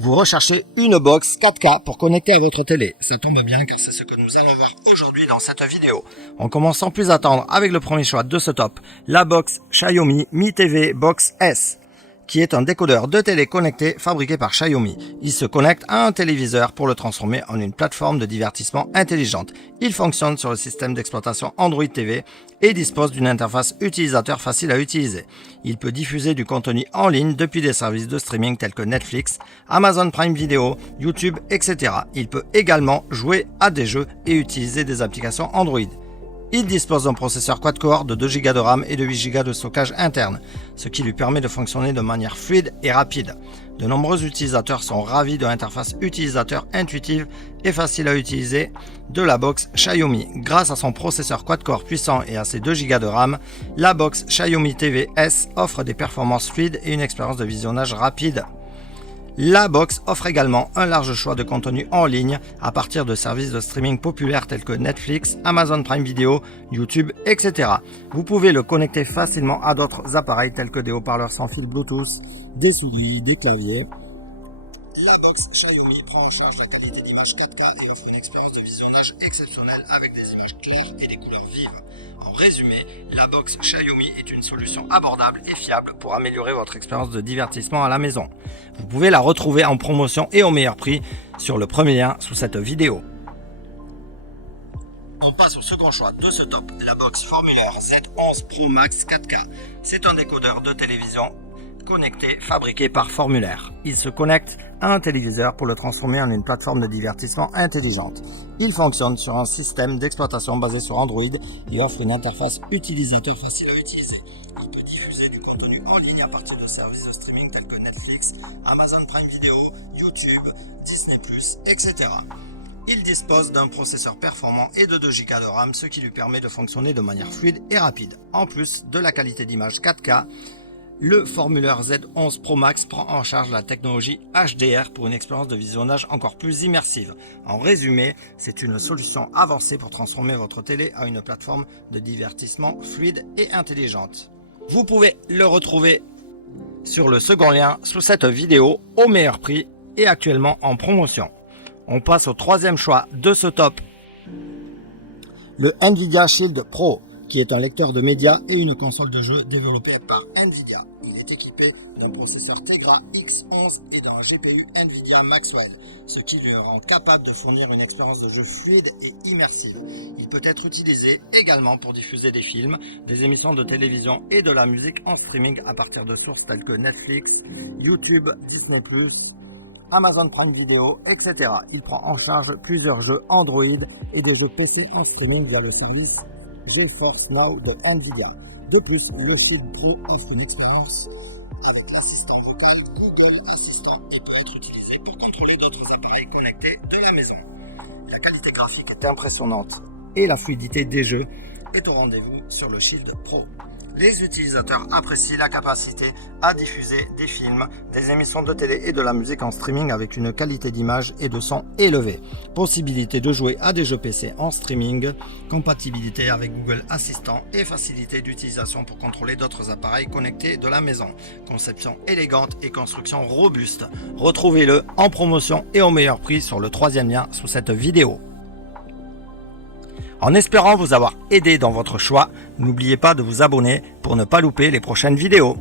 Vous recherchez une box 4K pour connecter à votre télé. Ça tombe bien car c'est ce que nous allons voir aujourd'hui dans cette vidéo. On commence sans plus attendre avec le premier choix de ce top, la box Xiaomi Mi TV Box S, qui est un décodeur de télé connecté fabriqué par Xiaomi. Il se connecte à un téléviseur pour le transformer en une plateforme de divertissement intelligente. Il fonctionne sur le système d'exploitation Android TV et dispose d'une interface utilisateur facile à utiliser. Il peut diffuser du contenu en ligne depuis des services de streaming tels que Netflix, Amazon Prime Video, YouTube, etc. Il peut également jouer à des jeux et utiliser des applications Android. Il dispose d'un processeur quad-core de 2 Go de RAM et de 8 Go de stockage interne, ce qui lui permet de fonctionner de manière fluide et rapide. De nombreux utilisateurs sont ravis de l'interface utilisateur intuitive et facile à utiliser de la box Xiaomi. Grâce à son processeur quad-core puissant et à ses 2 Go de RAM, la box Xiaomi TV S offre des performances fluides et une expérience de visionnage rapide. La box offre également un large choix de contenu en ligne à partir de services de streaming populaires tels que Netflix, Amazon Prime Video, YouTube, etc. Vous pouvez le connecter facilement à d'autres appareils tels que des haut-parleurs sans fil Bluetooth, des souris, des claviers. La box Xiaomi prend en charge la qualité d'image 4K et offre une expérience de visionnage exceptionnelle avec des images claires et des couleurs vives. En résumé, la box Xiaomi est une solution abordable et fiable pour améliorer votre expérience de divertissement à la maison. Vous pouvez la retrouver en promotion et au meilleur prix sur le premier lien sous cette vidéo. On passe au second choix de ce top, la box Formulaire Z11 Pro Max 4K. C'est un décodeur de télévision connecté fabriqué par Formulaire. Il se connecte à un téléviseur pour le transformer en une plateforme de divertissement intelligente. Il fonctionne sur un système d'exploitation basé sur Android et offre une interface utilisateur facile à utiliser. Il peut diffuser du contenu en ligne à partir de services de streaming tels que Netflix, Amazon Prime Video, YouTube, Disney+, etc. Il dispose d'un processeur performant et de 2 Go de RAM, ce qui lui permet de fonctionner de manière fluide et rapide. En plus de la qualité d'image 4K, le Formulaire Z11 Pro Max prend en charge la technologie HDR pour une expérience de visionnage encore plus immersive. En résumé, c'est une solution avancée pour transformer votre télé à une plateforme de divertissement fluide et intelligente. Vous pouvez le retrouver sur le second lien sous cette vidéo au meilleur prix et actuellement en promotion. On passe au troisième choix de ce top, le Nvidia Shield Pro, qui est un lecteur de médias et une console de jeu développée par Nvidia. Il est équipé d'un processeur Tegra X11 et d'un GPU Nvidia Maxwell, ce qui lui rend capable de fournir une expérience de jeu fluide et immersive. Il peut être utilisé également pour diffuser des films, des émissions de télévision et de la musique en streaming à partir de sources telles que Netflix, YouTube, Disney+, Amazon Prime Video, etc. Il prend en charge plusieurs jeux Android et des jeux PC en streaming via le service GeForce Now de Nvidia. De plus, le Shield Pro offre une expérience avec l'assistant vocal Google Assistant et peut être utilisé pour contrôler d'autres appareils connectés de la maison. La qualité graphique est impressionnante et la fluidité des jeux est au rendez-vous sur le Shield Pro. Les utilisateurs apprécient la capacité à diffuser des films, des émissions de télé et de la musique en streaming avec une qualité d'image et de son élevée. Possibilité de jouer à des jeux PC en streaming, compatibilité avec Google Assistant et facilité d'utilisation pour contrôler d'autres appareils connectés de la maison. Conception élégante et construction robuste. Retrouvez-le en promotion et au meilleur prix sur le troisième lien sous cette vidéo. En espérant vous avoir aidé dans votre choix, n'oubliez pas de vous abonner pour ne pas louper les prochaines vidéos.